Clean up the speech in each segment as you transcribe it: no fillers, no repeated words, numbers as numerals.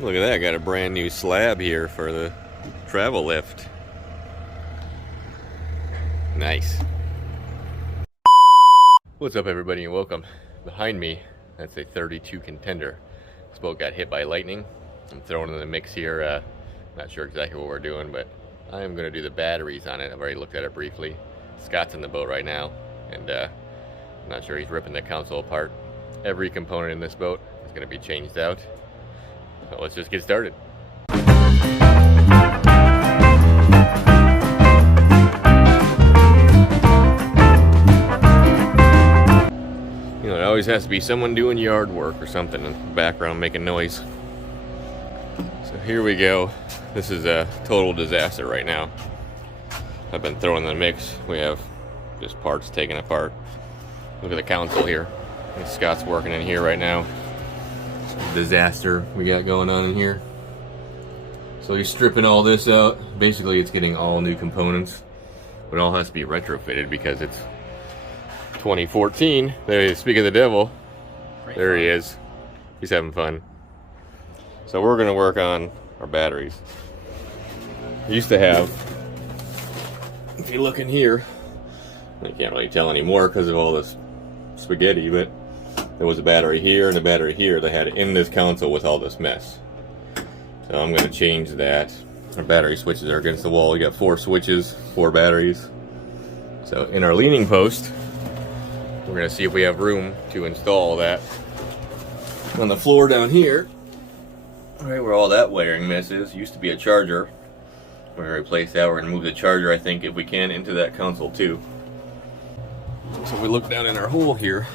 Look at that, got a brand new slab here for the travel lift. Nice. What's up everybody and welcome. Behind me, that's a 32 Contender. This boat got hit by lightning. I'm throwing it in the mix here. Not sure exactly what we're doing, but I am going to do the batteries on it. I've already looked at it briefly. Scott's in the boat right now, and I'm not sure, he's ripping the console apart. Every component in this boat is going to be changed out. So let's just get started. You know, it always has to be someone doing yard work or something in the background making noise. So here we go. This is a total disaster right now. I've been throwing in the mix. We have just parts taken apart. Look at the console here. Scott's working in here right now. Disaster we got going on in here. So he's stripping all this out. Basically it's getting all new components, but it all has to be retrofitted because it's 2014. There, speak of the devil, there he is. He's having fun. So we're gonna work on our batteries. We used to have, if you look in here, I can't really tell anymore because of all this spaghetti, but there was a battery here and a battery here that had in this console with all this mess. So I'm going to change that. Our battery switches are against the wall. We got 4 switches, 4 batteries. So in our leaning post, we're going to see if we have room to install that. On the floor down here, right where all that wiring mess is, used to be a charger. We're going to replace that. We're going to move the charger, I think, if we can, into that console too. So we look down in our hole here.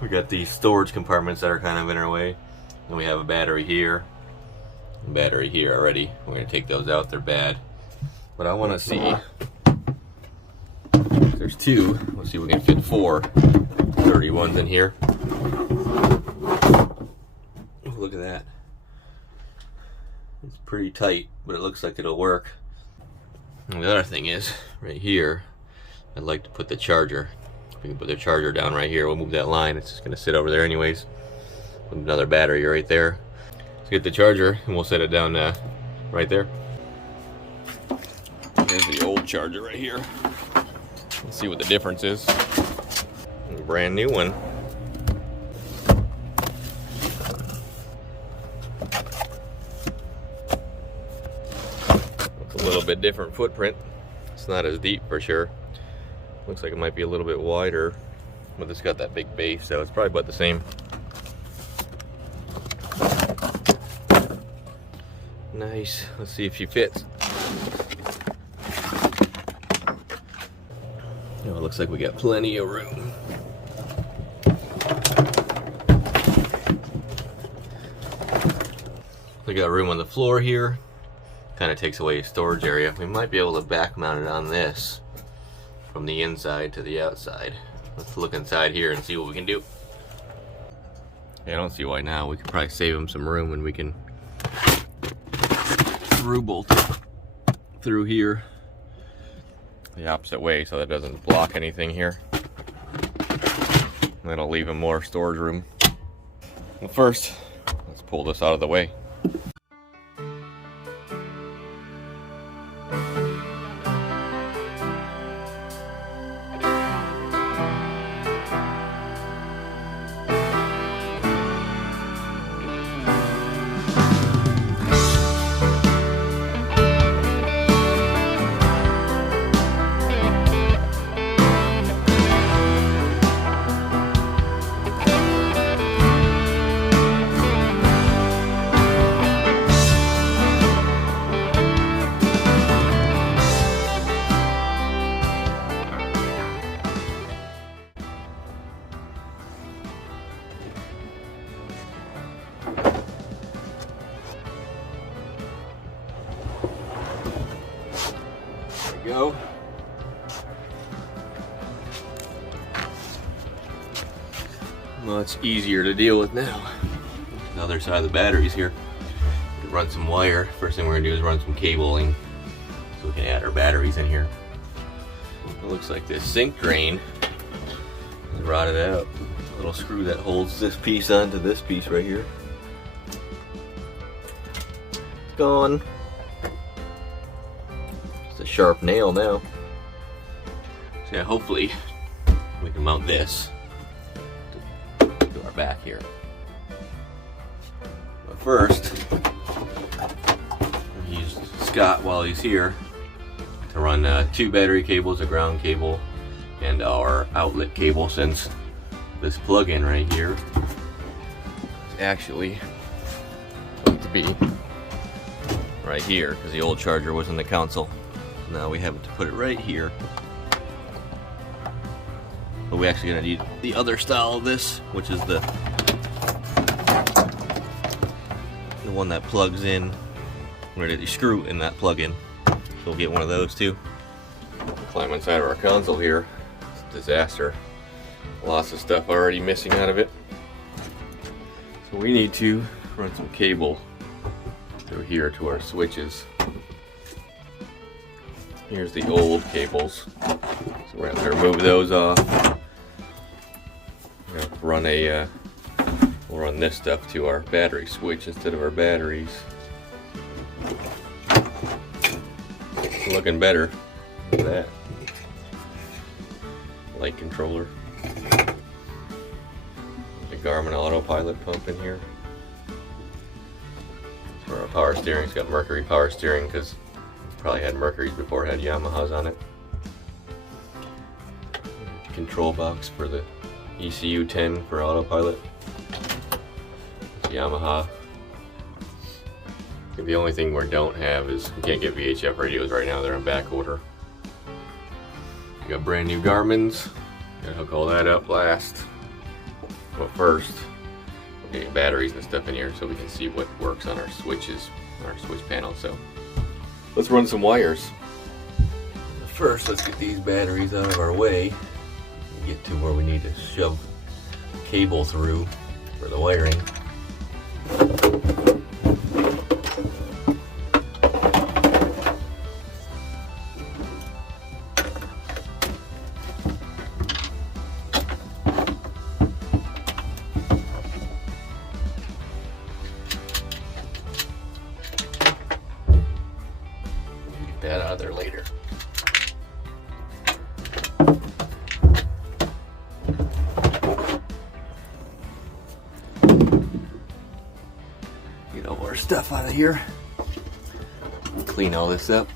We got these storage compartments that are kind of in our way. And we have a battery here, and battery here already. We're going to take those out, they're bad. But I want to see, there's 2. Let's see if we can fit 4 31s in here. Oh, look at that. It's pretty tight, but it looks like it'll work. And the other thing is, right here, I'd like to put the charger. We can put the charger down right here. We'll move that line. It's just going to sit over there anyways. With another battery right there. Let's get the charger and we'll set it down right there. Here's the old charger right here. Let's see what the difference is. A brand new one. It's a little bit different footprint. It's not as deep for sure. Looks like it might be a little bit wider, but it's got that big base, so it's probably about the same. Nice. Let's see if she fits. Oh, it looks like we got plenty of room. We got room on the floor here. Kind of takes away a storage area. We might be able to back mount it on this from the inside to the outside. Let's look inside here and see what we can do. Yeah, I don't see why now. We could probably save them some room and we can through bolt through here the opposite way so that doesn't block anything here. That'll leave them more storage room. Well, first, let's pull this out of the way. Go. Much easier to deal with now. The other side of the batteries here. Run some wire. First thing we're gonna do is run some cabling so we can add our batteries in here. It looks like this sink drain rotted out. A little screw that holds this piece onto this piece right here. It's gone. It's a sharp nail now. So yeah, hopefully we can mount this to our back here. But first, we use Scott while he's here to run 2 battery cables, a ground cable, and our outlet cable, since this plug-in right here is actually going to be right here because the old charger was in the console. Now we have to put it right here. But we're actually going to need the other style of this, which is the one that plugs in, where you screw in that plug-in. So we'll get one of those too. Climb inside of our console here. It's a disaster. Lots of stuff already missing out of it. So we need to run some cable through here to our switches. Here's the old cables. So we're going to remove those off. We're going to run we'll run this stuff to our battery switch instead of our batteries. It's looking better. Look at that. Light controller. The Garmin autopilot pump in here. For our power steering, it's got Mercury power steering because it's probably had Mercury's before it had Yamaha's on it. Control box for the ECU 10 for autopilot. It's Yamaha. The only thing we don't have is we can't get VHF radios right now, they're in back order. We got brand new Garmin's. Gotta hook all that up last. But first, we're getting batteries and stuff in here so we can see what works on our switches, our switch panel. So let's run some wires. First, let's get these batteries out of our way and get to where we need to shove cable through for the wiring. That out of there later. Get all our stuff out of here. Clean all this up.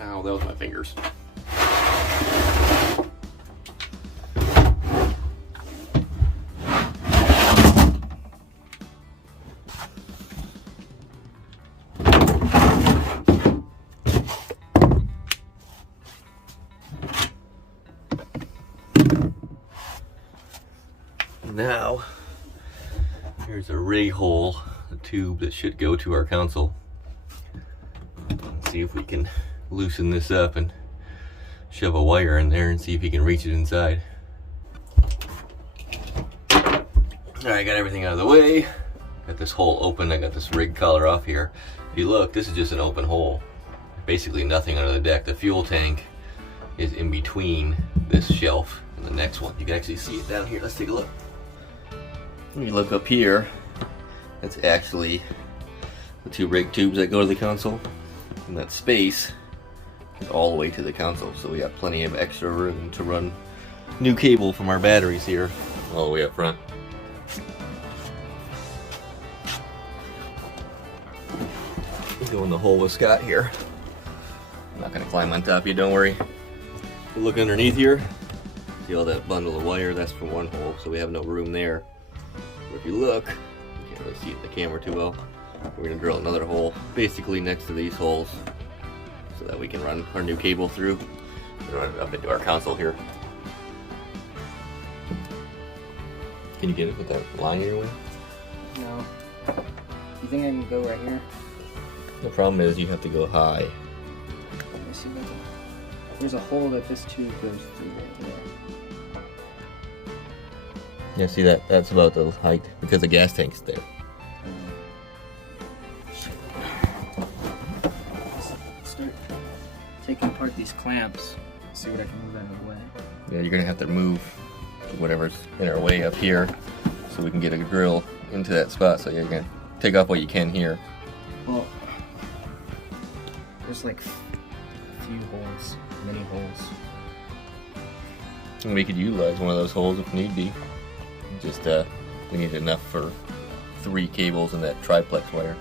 Ow, that was my fingers. Now, here's a rig hole, a tube that should go to our console. Let's see if we can loosen this up and shove a wire in there and see if you can reach it inside. Alright, got everything out of the way. Got this hole open. I got this rig collar off here. If you look, this is just an open hole. Basically nothing under the deck. The fuel tank is in between this shelf and the next one. You can actually see it down here. Let's take a look. When you look up here, that's actually the 2 rig tubes that go to the console. And that space is all the way to the console, so we got plenty of extra room to run new cable from our batteries here all the way up front. Go in the hole with Scott here. I'm not going to climb on top of you, don't worry. If you look underneath here, see all that bundle of wire, that's for one hole, so we have no room there. But if you look, you can't really see it in the camera too well, we're going to drill another hole basically next to these holes so that we can run our new cable through and run it up into our console here. Can you get it with that line in your way? No. You think I can go right here? The problem is you have to go high. Let me see. There's a hole that this tube goes through right there. Yeah, see that's about the height because the gas tank's there. taking apart these clamps. See what I can move out of the way. Yeah, you're gonna have to move whatever's in our way up here so we can get a drill into that spot. So you're gonna take off what you can here. Well, there's like a few holes, many holes. And we could utilize one of those holes if need be. Just we need enough for 3 cables and that triplex wire.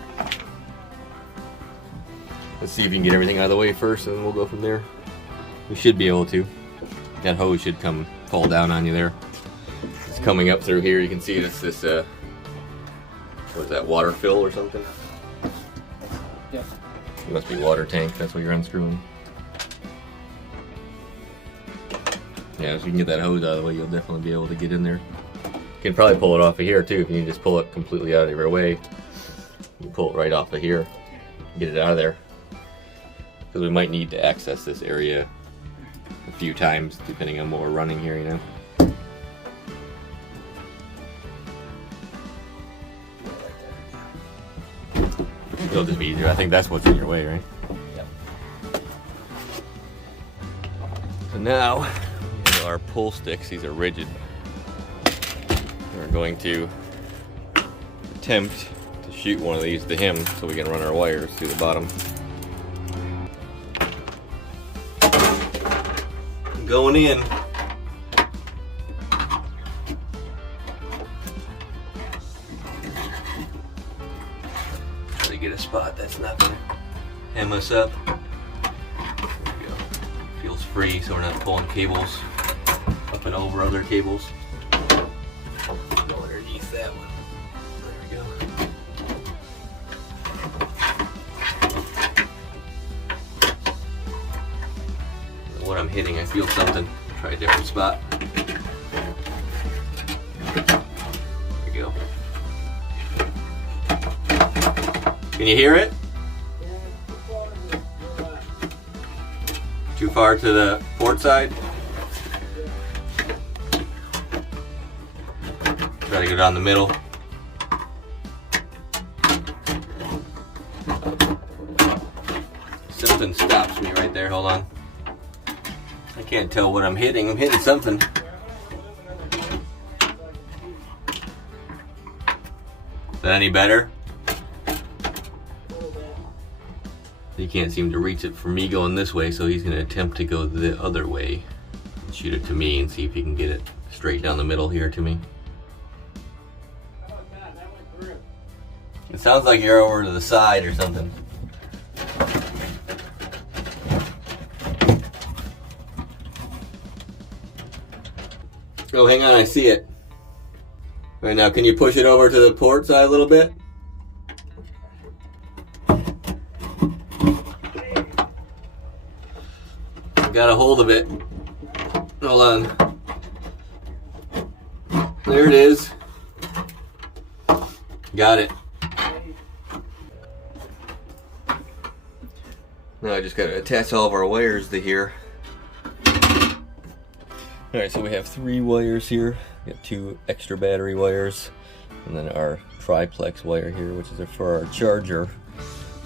Let's see if you can get everything out of the way first, and then we'll go from there. We should be able to. That hose should fall down on you there. It's coming up through here. You can see it's this, what is that, water fill or something? Yep. It must be water tank. That's what you're unscrewing. Yeah, if you can get that hose out of the way, you'll definitely be able to get in there. You can probably pull it off of here too. If you can just pull it completely out of your way, you can pull it right off of here, get it out of there. Because we might need to access this area a few times depending on what we're running here, you know. It'll just be easier. I think that's what's in your way, right? Yep. So now, our pull sticks, these are rigid. We're going to attempt to shoot one of these to him so we can run our wires through the bottom. Going in. Try to get a spot that's not going to hem us up. There we go. Feels free so we're not pulling cables up and over other cables. Go underneath that one. There we go. What I'm hitting, I feel something. Try a different spot. There we go. Can you hear it? Too far to the port side? Try to go down the middle. Something stops me right there. Hold on. I can't tell what I'm hitting. I'm hitting something. Is that any better? He can't seem to reach it for me going this way, so he's going to attempt to go the other way. Shoot it to me and see if he can get it straight down the middle here to me. It sounds like you're over to the side or something. Oh, hang on, I see it. Right now, can you push it over to the port side a little bit? Got a hold of it. Hold on. There it is. Got it. Now I just gotta attach all of our wires to here. Alright, so we have 3 wires here. We got 2 extra battery wires, and then our triplex wire here, which is for our charger.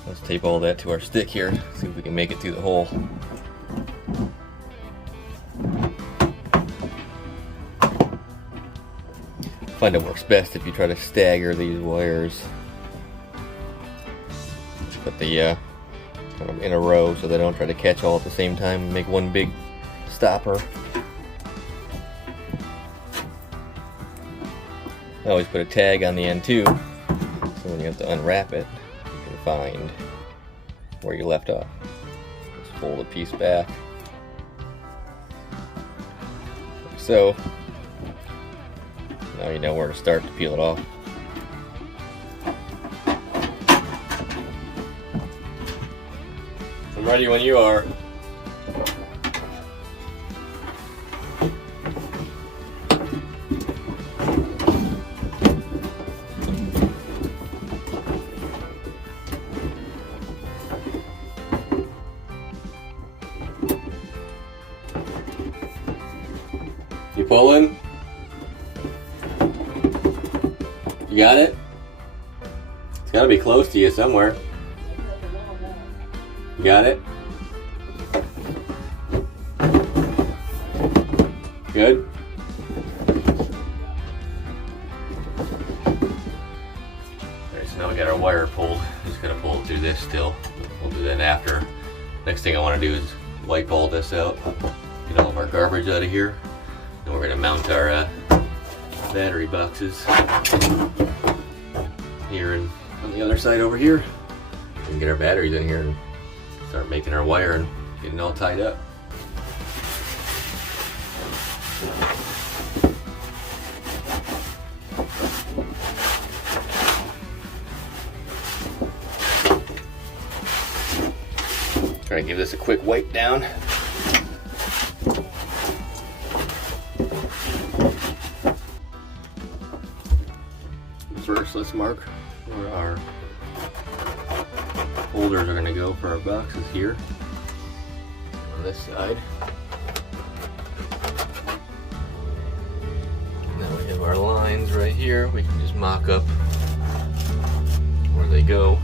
Let's tape all that to our stick here, see if we can make it through the hole. I find it works best if you try to stagger these wires. Put the kind of in a row so they don't try to catch all at the same time and make one big stopper. I always put a tag on the end too, so when you have to unwrap it, you can find where you left off. Just fold a piece back. Like so. Now you know where to start to peel it off. I'm ready when you are. You pulling? You got it? It's gotta be close to you somewhere. You got it? Good? Alright, so now we got our wire pulled. Just gotta pull it through this still. We'll do that after. Next thing I want to do is wipe all this out. Get all of our garbage out of here. Then we're gonna mount our battery boxes here and on the other side over here. We can get our batteries in here and start making our wire and getting all tied up. Try to give this a quick wipe down. First, let's mark where our holders are going to go for our boxes here on this side. Now we have our lines right here. We can just mock up where they go.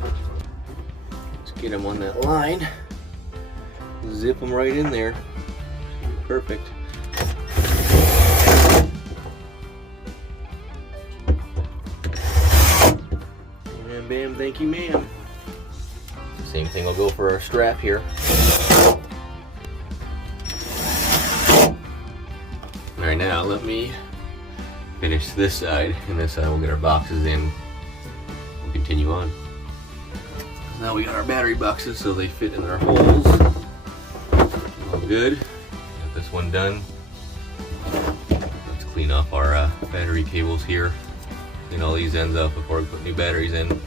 Let's get them on that line. Zip them right in there. Perfect. Bam, thank you, ma'am. Same thing will go for our strap here. Alright, now let me finish this side, and this side we'll get our boxes in and continue on. Now we got our battery boxes so they fit in our holes. All good. Got this one done. Let's clean off our battery cables here. Clean all these ends up before we put new batteries in.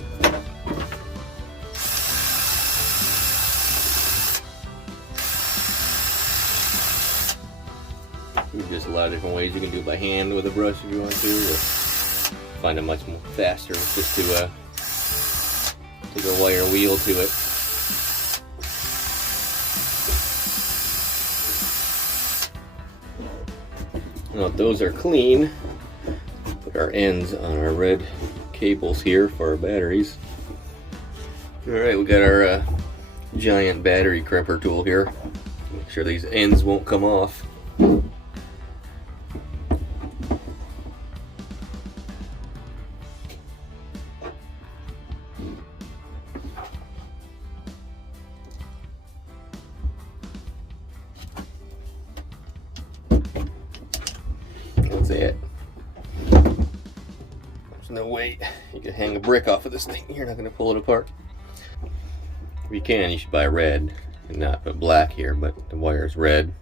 There's just a lot of different ways you can do it by hand with a brush if you want to, or find it much more faster just to take a wire wheel to it. Now if those are clean, put our ends on our red cables here for our batteries. Alright, we got our giant battery crimper tool here. Make sure these ends won't come off. That's it. There's no way you can hang a brick off of this thing. You're not going to pull it apart. If you can, you should buy red and not put black here, but the wire is red.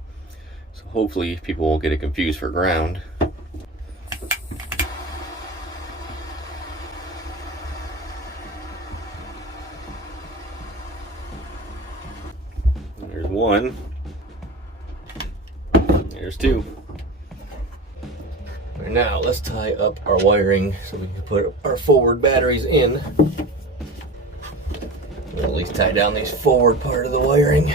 So hopefully people won't get it confused for ground. There's one. There's two. Right now, let's tie up our wiring so we can put our forward batteries in. We'll at least tie down these forward part of the wiring.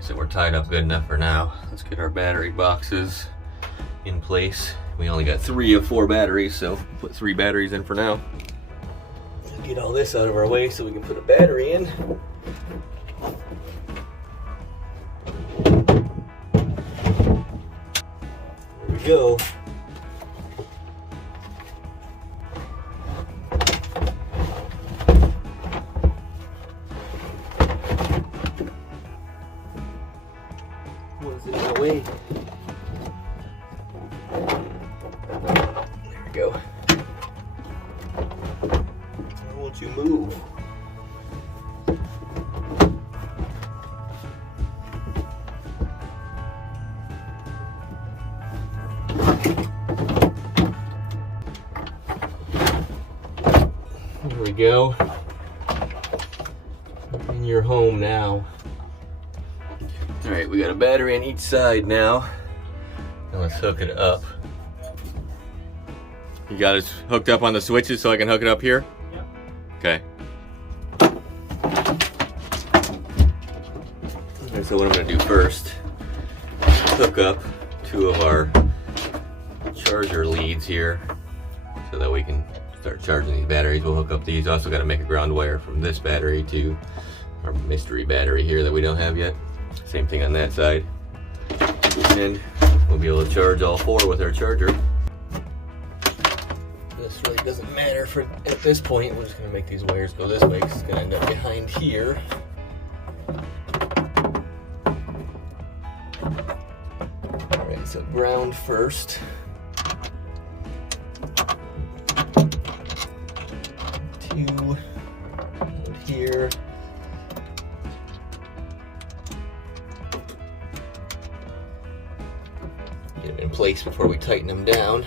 So we're tied up good enough for now. Let's get our battery boxes in place. We only got 3 of 4 batteries, so put 3 batteries in for now. Get all this out of our way so we can put a battery in. There we go. Was it in the way? There we go. Why won't you move? There we go. You're home now. Alright, we got a battery on each side now. Now let's hook it up. You got it hooked up on the switches so I can hook it up here? Yep. Okay. Okay, so what I'm going to do first is hook up 2 of our charger leads here so that we can start charging these batteries. We'll hook up these. Also got to make a ground wire from this battery to our mystery battery here that we don't have yet. Same thing on that side. And we'll be able to charge all 4 with our charger. This really doesn't matter for at this point. We're just going to make these wires go this way because it's going to end up behind here. Alright, so ground first. 2 and here. Get them in place before we tighten them down.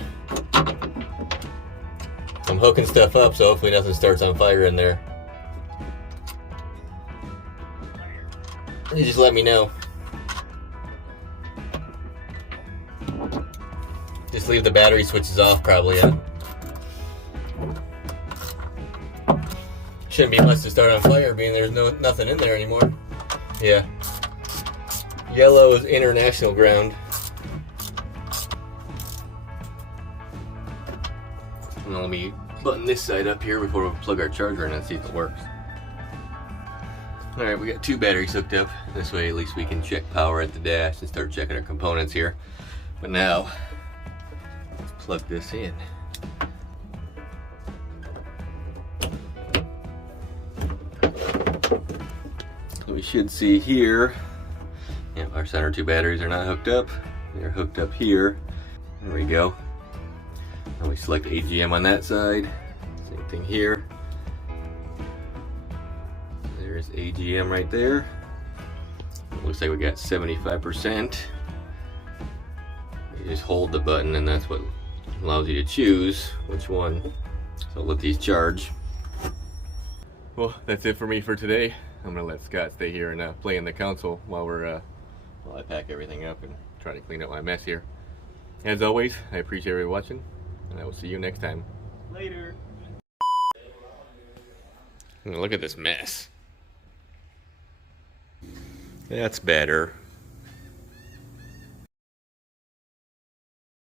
I'm hooking stuff up, so hopefully nothing starts on fire in there. You just let me know. Just leave the battery switches off, probably, huh? Shouldn't be much to start on fire, being there's nothing in there anymore. Yeah. Yellow is international ground. And let me button this side up here before we plug our charger in and see if it works. Alright, we got 2 batteries hooked up. This way at least we can check power at the dash and start checking our components here. But now, let's plug this in. So we should see here, yeah, our center 2 batteries are not hooked up. They're hooked up here. There we go. And we select AGM on that side. Same thing here. There's AGM right there. It looks like we got 75%. You just hold the button and that's what allows you to choose which one. So let these charge. Well, that's it for me for today. I'm gonna let Scott stay here and play in the console while I pack everything up and try to clean up my mess here. As always, I appreciate everybody watching, and I will see you next time. Later. Look at this mess. That's better.